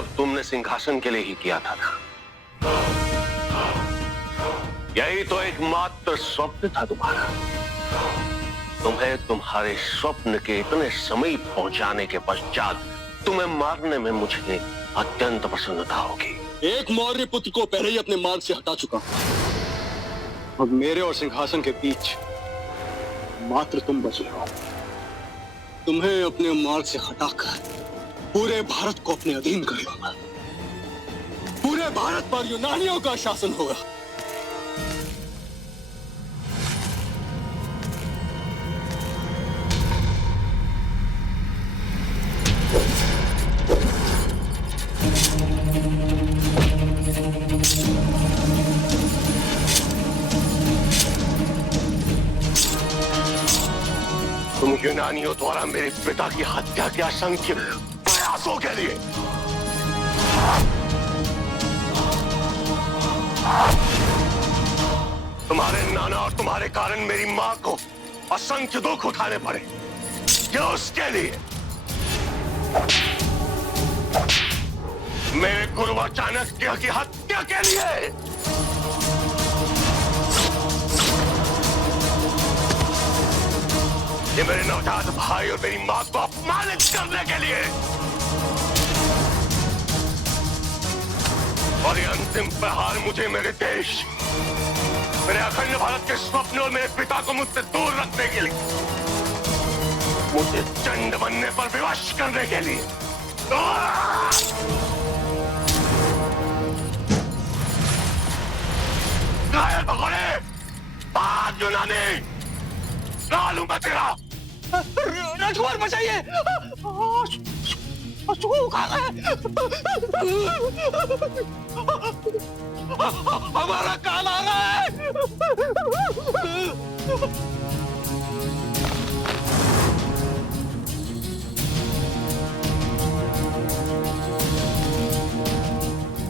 सब तुमने सिंहासन के लिए ही किया था ना? यही तो एकमात्र स्वप्न था तुम्हारा। तुम्हें तुम्हारे स्वप्न के इतने समीप पहुंचाने के पश्चात तुम्हें मारने में मुझे अत्यंत प्रसन्नता होगी। एक मौर्य पुत्र को पहले ही अपने मार्ग से हटा चुका हूं। अब मेरे और सिंहासन के बीच मात्र तुम बचे हो। तुम्हें अपने मार्ग से हटाकर पूरे भारत को अपने अधीन कर लूंगा। पूरे भारत पर यूनानियों का शासन होगा। तुम यूनानियों द्वारा मेरे पिता की हत्या के असंख्य प्रयासों के लिए तुम्हारे नाना और तुम्हारे कारण मेरी मां को असंख्य दुख उठाने पड़े। क्या उसके लिए मेरे गुरु चाणक्य की हत्या के लिए? ये मेरे नवजात भाई और मेरी मां को अपमानित करने के लिए, और ये अंतिम प्रहार मुझे मेरे देश, मेरे अखंड भारत के स्वप्न और मेरे पिता को मुझसे दूर रखने के लिए, मुझे चंड बनने पर विवश करने के लिए। घायल भगोड़े, बाद यूनानी, ना लूंगा तेरा। राजकुमार बचाइए, हमारा काल आ रहा है।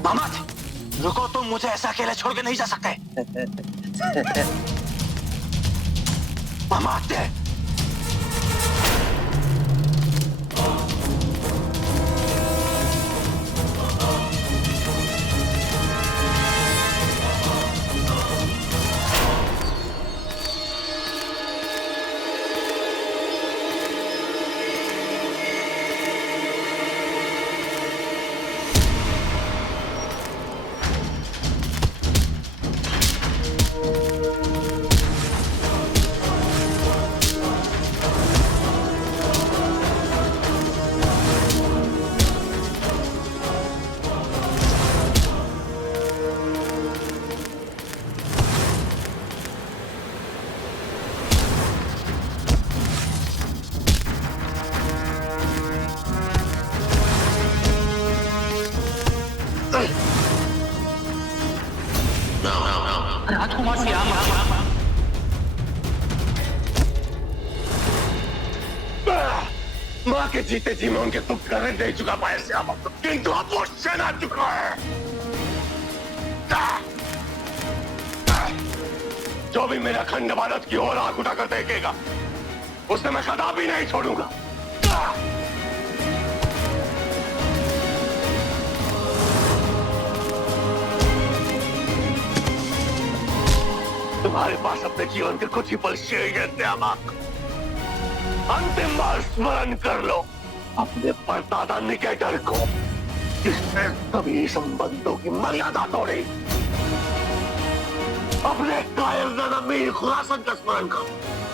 मामद, रुको, तुम मुझे ऐसा अकेले छोड़ के नहीं जा सकते। मामद, राजकुमार से मां के जीते जी मैं उनके दुख करने दे चुका पाया श्यामा, किंतु अब वो सेना चुका है। जो भी मेरे अखंड भारत की ओर आंख उठाकर देखेगा उसे मैं कदापि नहीं छोड़ूंगा। तुम्हारे पास अपने जीवन के कुछ ही पल शेष हैं श्यामा। अंतिम बार स्मरण कर लो अपने परदादा निकेटर को, जिसने सभी संबंधों की मर्यादा तोड़ी। अपने कायर नाना मीर खुरासन का स्मरण करो,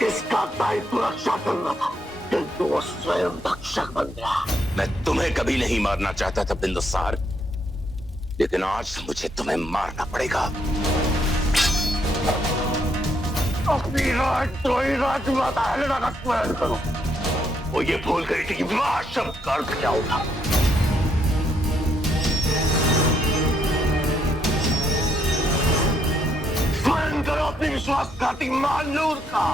इसका दायित्व रक्षा करना था, किंतु वो स्वयं भक्षक बन गया। मैं तुम्हें कभी नहीं मारना चाहता था बिंदुसार, लेकिन आज मुझे तुम्हें मारना पड़ेगा। अपनी राजद्रोही राजमाता हेलेना का स्मरण करो। वो ये भूल गई थी कि विवाह शब्द का अर्थ क्या होता। स्मरण करो अपनी विश्वासघाती मानूर का,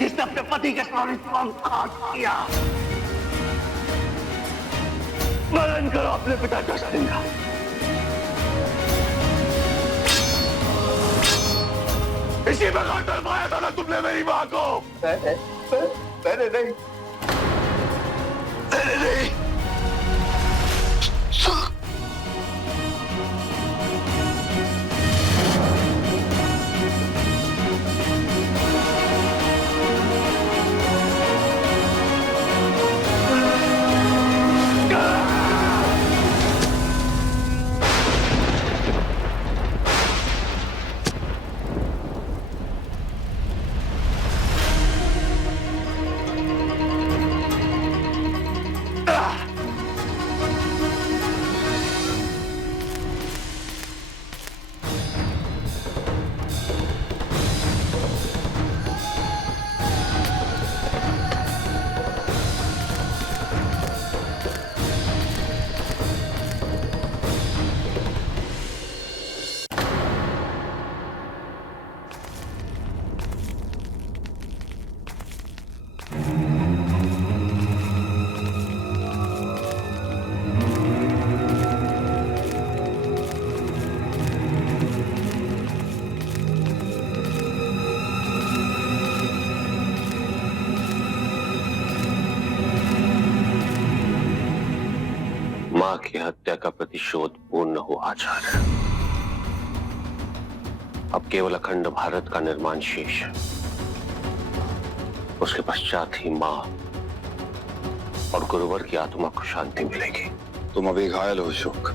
जिसने अपने पति के साथ विश्वासघात किया। स्मरण करो अपने पिता जसलिन का, इसी प्रकार डरवाया था ना तुमने मेरी मां को। मैंने नहीं। मां की हत्या का प्रतिशोध पूर्ण हुआ आचार्य। अब केवल अखंड भारत का निर्माण शेष है। उसके पश्चात ही मां और गुरुवर की आत्मा को शांति मिलेगी। तुम अभी घायल हो अशोक,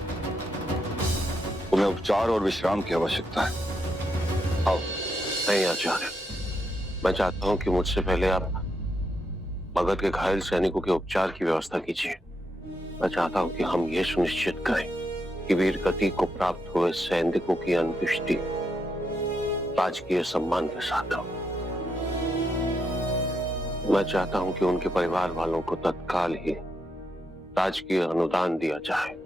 तुम्हें उपचार और विश्राम की आवश्यकता है। आओ। नहीं आचार्य, मैं चाहता हूं कि मुझसे पहले आप मगध के घायल सैनिकों के उपचार की व्यवस्था कीजिए। मैं चाहता हूं कि हम ये सुनिश्चित करें कि वीर गति को प्राप्त हुए सैनिकों की अंत्येष्टि राजकीय सम्मान के साथ हो। मैं चाहता हूं कि उनके परिवार वालों को तत्काल ही राजकीय अनुदान दिया जाए।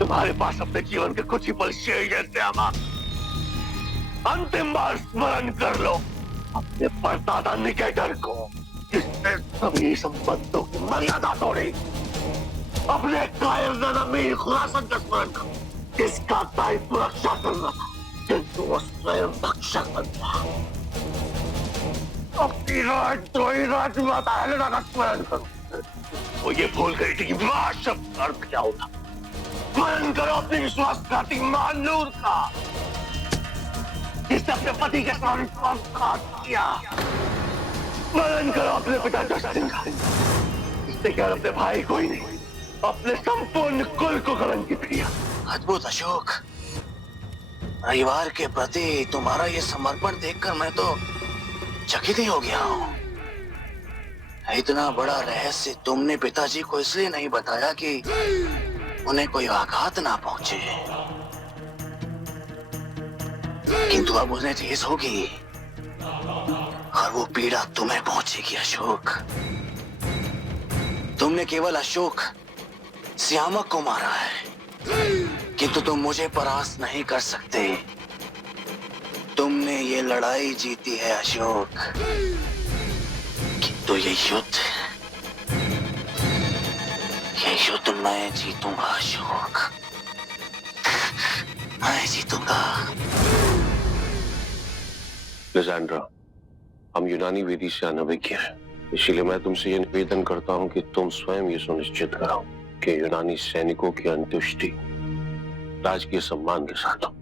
तुम्हारे पास अपने जीवन के कुछ ही पल शेष हैं श्यामा। अंतिम बार स्मरण कर लो अपने परदादा निकेटर को, जिसने सभी संबंधों की मर्यादा तोड़ी। अपने कायर मीर खुरासन का स्मरण करो, जिसका दायित्व रक्षा करना था, किंतु वो स्वयं भक्षक बन गया। अपनी राजद्रोही राजमाता हेलेना का स्मरण करो, वो ये भूल गई थी कि विवाह शब्द का अर्थ क्या होता। स्मरण करो अपने विश्वासघाती महानूर का, जिसने अपने पति के साथ विश्वासघात किया। स्मरण करो अपने पिता जससिंह, जिसने केवल अपने भाई को ही नहीं, अपने संपूर्ण कुल को कलंकित किया। अद्भुत अशोक, परिवार के प्रति तुम्हारा ये समर्पण देखकर मैं तो चकित ही हो गया हूँ। इतना बड़ा रहस्य तुमने पिताजी को इसलिए नहीं बताया कि उन्हें कोई आघात ना पहुंचे, किंतु अब उन्हें ठेस होगी और वो पीड़ा तुम्हें पहुंचेगी अशोक। तुमने केवल अशोक श्यामक को मारा है, किंतु तुम मुझे परास्त नहीं कर सकते। तुमने ये लड़ाई जीती है अशोक, किंतु ये युद्ध मैं जीतूंगा अशोक, मैं जीतूंगा। लिजेंड्रा, हम यूनानी विधि से अनभिज्ञ हैं, इसीलिए मैं तुमसे ये निवेदन करता हूं कि तुम स्वयं ये सुनिश्चित कराओ कि यूनानी सैनिकों की अंत्येष्टि राजकीय सम्मान के साथ हो,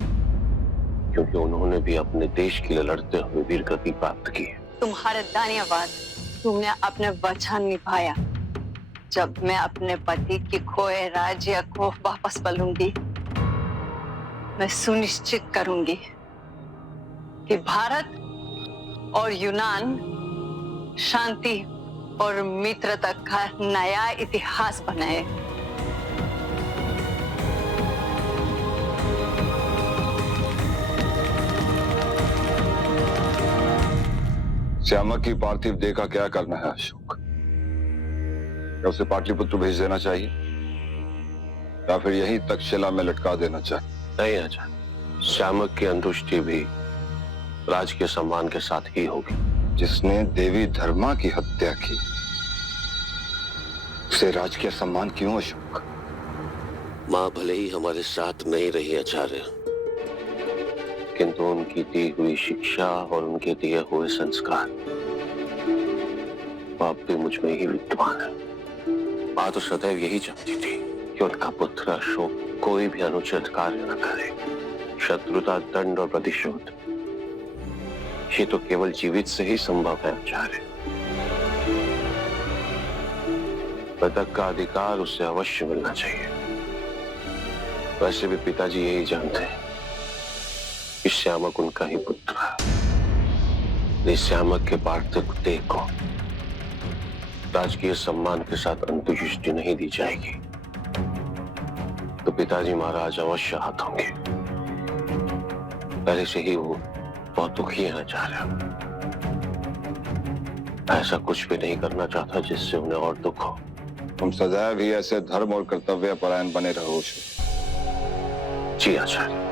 क्योंकि उन्होंने भी अपने देश के लिए लड़ते हुए वीरगति प्राप्त की है। तुम्हारे धन्यवाद, तुमने अपने वचन निभाया। जब मैं अपने पति के खोए राज्य को वापस पालूंगी, मैं सुनिश्चित करूंगी कि भारत और यूनान शांति और मित्रता का नया इतिहास बनाए। श्यामा की पार्थिव देह का क्या करना है अशोक? क्या उसे पाटलिपुत्र भेज देना चाहिए या फिर यहीं तक्षशिला में लटका देना चाहिए? नहीं आचार्य, श्यामक की अंत्येष्टि भी राजकीय सम्मान के साथ ही होगी। जिसने देवी धर्मा की हत्या की, उसे राजकीय सम्मान क्यों अशोक? मां भले ही हमारे साथ नहीं रही आचार्य, किंतु उनकी दी हुई शिक्षा और उनके दिए हुए संस्कार अब भी मुझ में ही विद्यमान है। मां तो सदैव यही चाहती थी कि उनका पुत्र अशोक कोई भी अनुचित कार्य न करे। शत्रुता, दंड और प्रतिशोध, ये तो केवल जीवित से ही संभव है आचार्य। पदक का अधिकार उसे अवश्य मिलना चाहिए। वैसे भी पिताजी यही जानते हैं कि श्यामक उनका ही पुत्र है। श्यामक के पार्थिव देह को राजकीय सम्मान के साथ अंत्येष्टि नहीं दी जाएगी तो पिताजी महाराज अवश्य आहत होंगे। पहले से ही वो बहुत दुखी है आचार्य। ऐसा कुछ भी नहीं करना चाहता जिससे उन्हें और दुख हो। तुम सदैव ही ऐसे धर्म और कर्तव्य परायण बने रहो अशोक। जी आचार्य।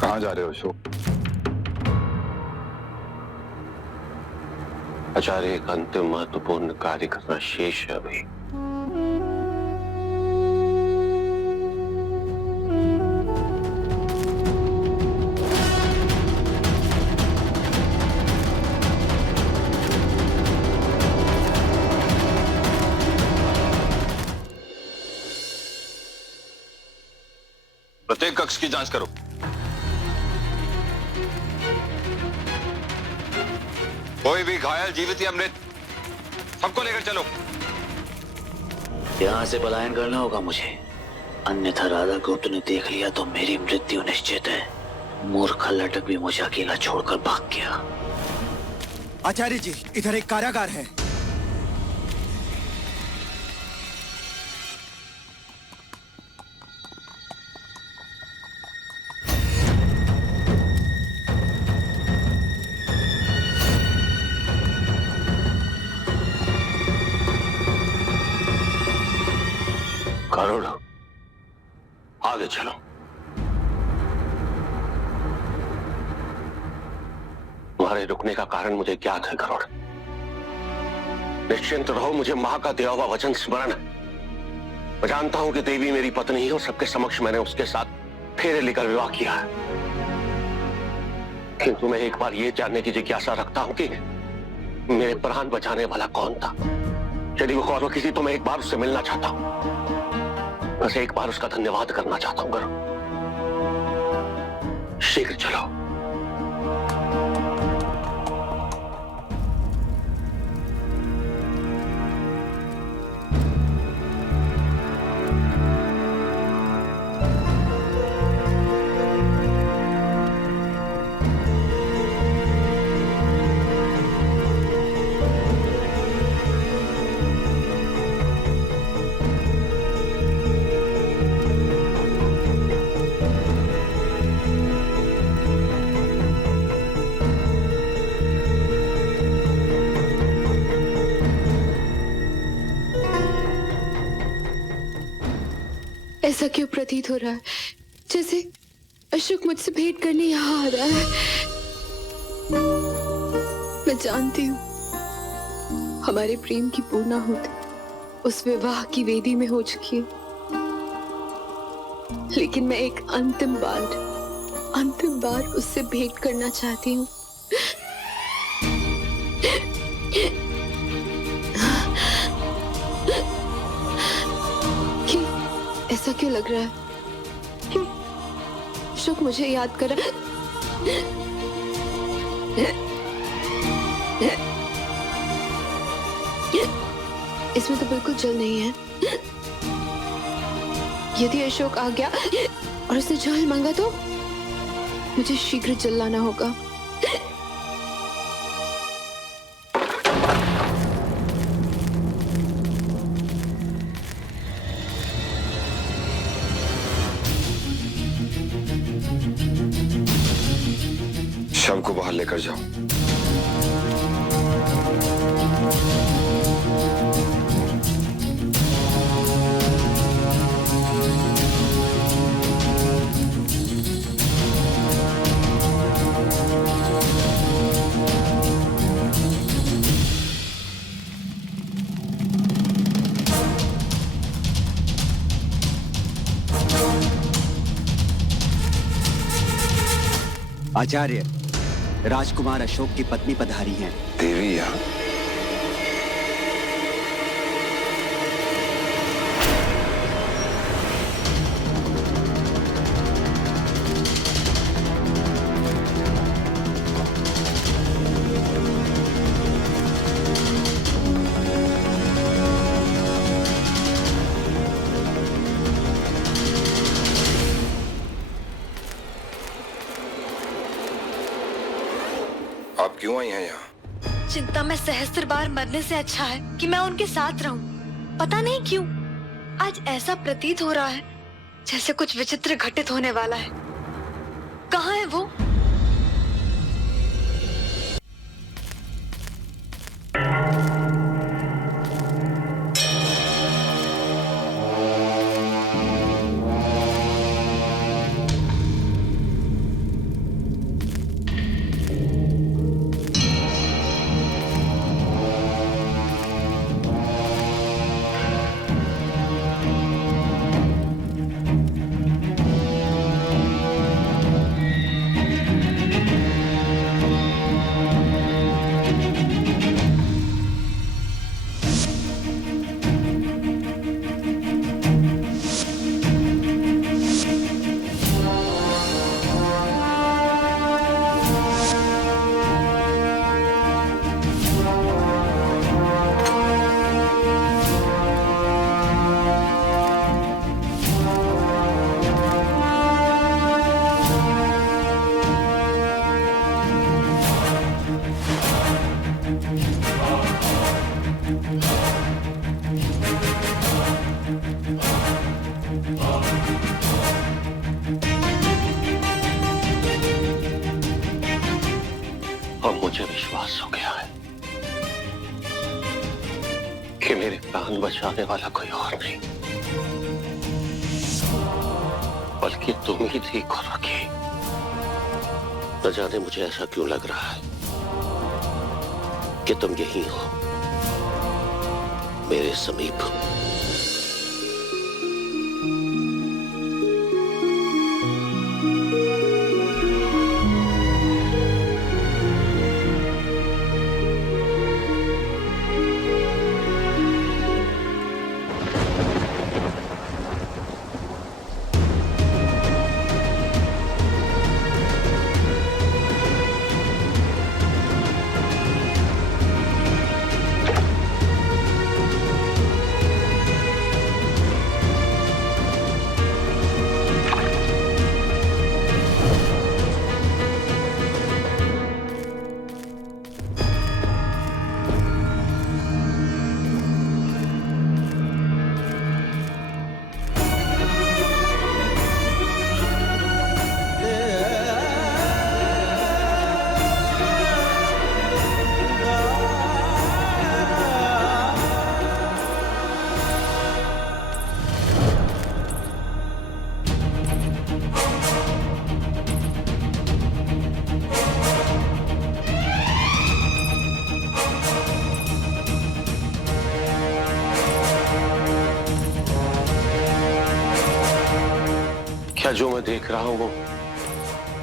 कहाँ जा रहे हो अशोक? आचार्य, एक अंतिम महत्वपूर्ण कार्य करना शेष है अभी। प्रत्येक कक्ष की जांच करो। कोई भी घायल, जीवित या मृत, सबको लेकर चलो। यहाँ से पलायन करना होगा मुझे, अन्यथा राधा गुप्त ने देख लिया तो मेरी मृत्यु निश्चित है। मूर्ख लटक भी मुझे अकेला छोड़कर भाग गया। आचार्य जी, इधर एक कारागार है। गरुड़, आगे चलो। तुम्हारे रुकने का कारण मुझे ज्ञात है गरुड़। निश्चिंत रहो, मुझे मां का दिया हुआ वचन स्मरण है। मैं जानता हूं कि देवी मेरी पत्नी है और सबके समक्ष मैंने उसके साथ फेरे लेकर विवाह किया है। किंतु मैं एक बार ये जानने की जिज्ञासा रखता हूं कि मेरे प्राण बचाने वाला कौन था। यदि वो कौन हो किसी, तो मैं एक बार उससे मिलना चाहता हूं। बस एक बार उसका धन्यवाद करना चाहता हूं गरुड़। शीघ्र चलो। ऐसा क्यों प्रतीत हो रहा है जैसे अशोक मुझसे भेंट करने यहाँ आ रहा है। मैं जानती हूँ हमारे प्रेम की पूर्णाहुति उस विवाह की वेदी में हो चुकी है, लेकिन मैं एक अंतिम बार उससे भेंट करना चाहती हूँ। ऐसा क्यों लग रहा है? क्यों अशोक मुझे याद कर रहा है? इसमें तो बिल्कुल जल नहीं है। यदि अशोक आ गया और उसने जल मांगा तो मुझे शीघ्र जल लाना होगा। शव को बाहर लेकर जाओ। आचार्य, राजकुमार अशोक की पत्नी पधारी हैं। देवी यहाँ? आप क्यों आई हैं यहाँ? चिंता में सहस्त्र बार मरने से अच्छा है कि मैं उनके साथ रहूं। पता नहीं क्यों आज ऐसा प्रतीत हो रहा है जैसे कुछ विचित्र घटित होने वाला है। कहाँ है वो? विश्वास हो गया है कि मेरे प्राण बचाने वाला कोई और नहीं बल्कि तुम ही थी खुराकी। न जाने मुझे ऐसा क्यों लग रहा है कि तुम यही हो मेरे समीप। क्या जो मैं देख रहा हूं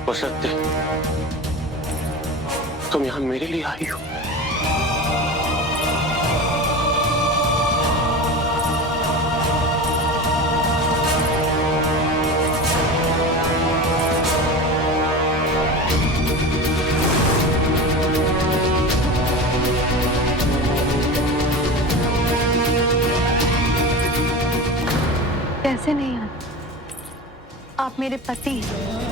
वो सत्य? तुम यहां मेरे लिए आई हो? कैसे नहीं आते? आप मेरे पति हैं।